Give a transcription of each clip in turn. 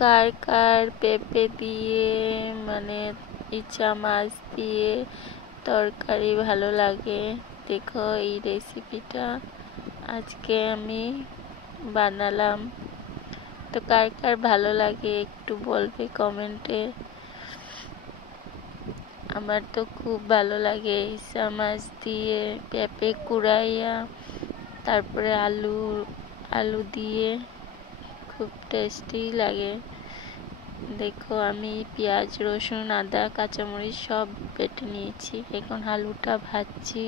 কার কার পেঁপে দিয়ে মানে ইচা মাছ দিয়ে তরকারি ভালো লাগে? দেখো এই রেসিপিটা আজকে আমি বানালাম। তো কার কার ভালো লাগে একটু বলবে কমেন্টে। আমার তো খুব ভালো লাগে ইচা মাছ দিয়ে পেঁপে কুড়াইয়া তারপরে আলু দিয়ে খুব টেস্টি লাগে। দেখো আমি পেঁয়াজ রসুন আদা কাঁচামরিচ সব বেটে নিয়েছি। এখন আলুটা ভাজছি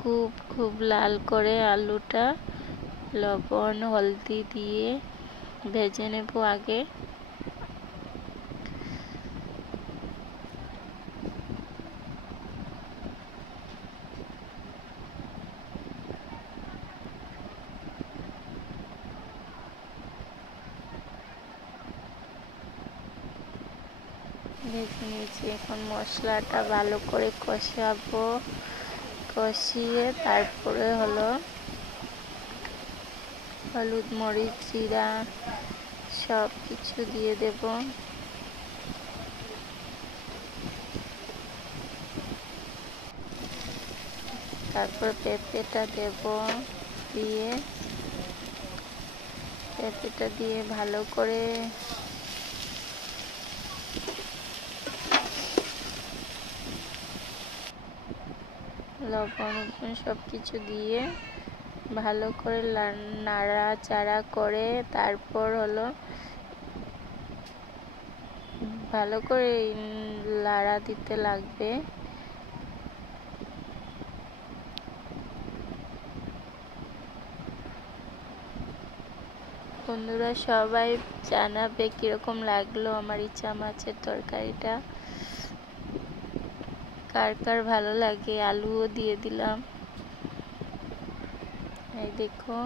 খুব খুব লাল করে। আলুটা লবণ হলদি দিয়ে ভেজে নেব আগে। ভেজে নিয়েছি। এখন মশলাটা ভালো করে কষাবো, কষিয়ে তারপরে হলো হলুদ মরিচ জিরা সব কিছু দিয়ে দেব। তারপর পেঁপেটা দেব, দিয়ে পেঁপেটা দিয়ে ভালো করে লবণ সব কিছু দিয়ে ভালো করে নাড়াচাড়া করে তারপর হলো ভালো করে লাড়া দিতে লাগবে। বন্ধুরা সবাই জানাবে কিরকম লাগলো আমার ইচা মাছের তরকারিটা, কার কার ভালো লাগে। আলুও দিয়ে দিলাম, এই দেখো।